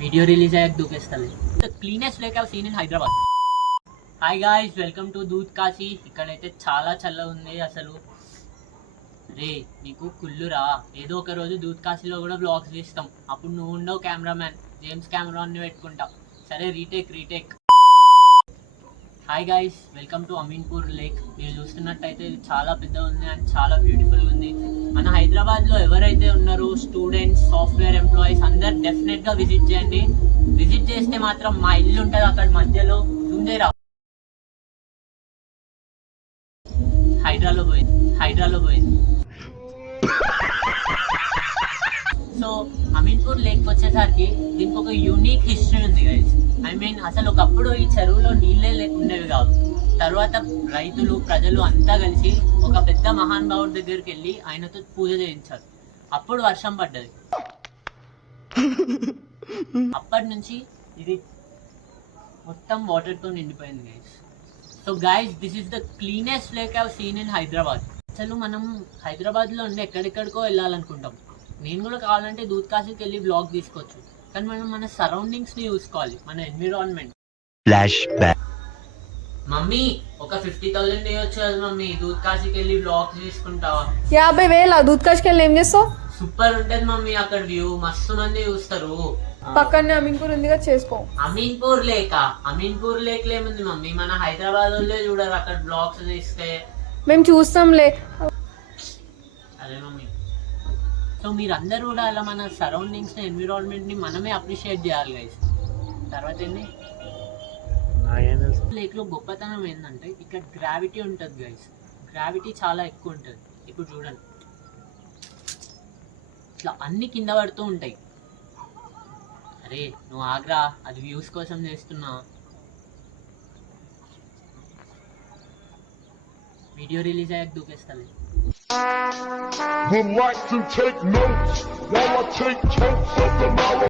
Video release అయ్యాక దూకేస్తాలే. The cleanest lake have seen in Hyderabad. Hi guys, welcome to Doodh Kashi. ఇక్కడైతే చాలా చల్లగా ఉంది అసలు. రే నీకు కుళ్ళురా, ఏదో ఒక రోజు దూద్ కాశీలో కూడా బ్లాగ్స్ తీస్తాం. అప్పుడు నువ్వు ఉండవు కెమెరామ్యాన్, జేమ్స్ కెమెరాన్ని పెట్టుకుంటాం. సరే retake. Hi guys, welcome to Ameenpur lake. మీరు చూస్తున్నట్టయితే ఇది చాలా పెద్దగా ఉంది అండ్ చాలా బ్యూటిఫుల్గా ఉంది. మన హైదరాబాద్లో ఎవరైతే ఉన్నారో స్టూడెంట్స్, సాఫ్ట్వేర్ ఎంప్లాయీస్ అందరు డెఫినెట్గా విజిట్ చేయండి. విజిట్ చేస్తే మాత్రం మా ఇల్లు ఉంటుంది అక్కడ మధ్యలో. ముందేరా హైడ్రాలో పోయింది. సో అమీన్పూర్ లేక్ వచ్చేసరికి దీనికి ఒక యూనిక్ హిస్టరీ ఉంది గైస్. అసలు ఒకప్పుడు ఈ చెరువులో నీళ్ళే ఉండేవి కాదు. తర్వాత రైతులు, ప్రజలు అంతా కలిసి ఒక పెద్ద మహానుభావుడి దగ్గరికి వెళ్ళి ఆయనతో పూజ చేయించారు. అప్పుడు వర్షం పడ్డది. అప్పటి నుంచి ఇది మొత్తం వాటర్తో నిండిపోయింది guys. So guys, this is the cleanest lake I have seen in Hyderabad. అసలు మనం హైదరాబాద్లో ఉండి ఎక్కడెక్కడికో వెళ్ళాలనుకుంటాం. నేను కూడా కావాలంటే దూద్ కాశీకి వెళ్ళి బ్లాగ్ తీసుకోవచ్చు. కానీ మనం మన సరౌండింగ్స్ని చూసుకోవాలి, మన ఎన్విరాన్మెంట్. మమ్మీ ఒక 50,000 ఇవ్వచ్చు కదా మమ్మీ, దూద్ కాశీకి వెళ్ళి బ్లాగ్ తీసుకుంటావా? 50,000 దూద్ కాశీకి వెళ్ళి ఏం చేస్తావు? సూపర్ ఉంటది మమ్మీ అక్కడ వ్యూ, మస్తు మంది చూస్తారు. పక్కనే అమీన్పూర్ ఉందిగా, చేసుకో. అమీన్పూర్ లేక్ ఏముంది మమ్మీ, మన హైదరాబాద్ వాళ్ళే చూడరు అక్కడ బ్లాగ్స్ తీస్తే. మేము చూస్తాంలే. అదే మమ్మీ. సో మీరందరూ కూడా అలా మన సరౌండింగ్స్ని, ఎన్విరాన్మెంట్ని మనమే అప్రిషియేట్ చేయాలి గైస్. తర్వాత ఏంటి, లేక్లో గొప్పతనం ఏంటంటే ఇక్కడ గ్రావిటీ ఉంటుంది గైస్. గ్రావిటీ చాలా ఎక్కువ ఉంటుంది. ఇప్పుడు చూడండి, ఇట్లా అన్ని కింద పడుతూ ఉంటాయి. అరే నువ్వు ఆగ్రా, అది వ్యూస్ కోసం చేస్తున్నా. వీడియో రిలీజ్ అయ్యాక దూకేస్తాలే. Would like to take notes while I take totes of the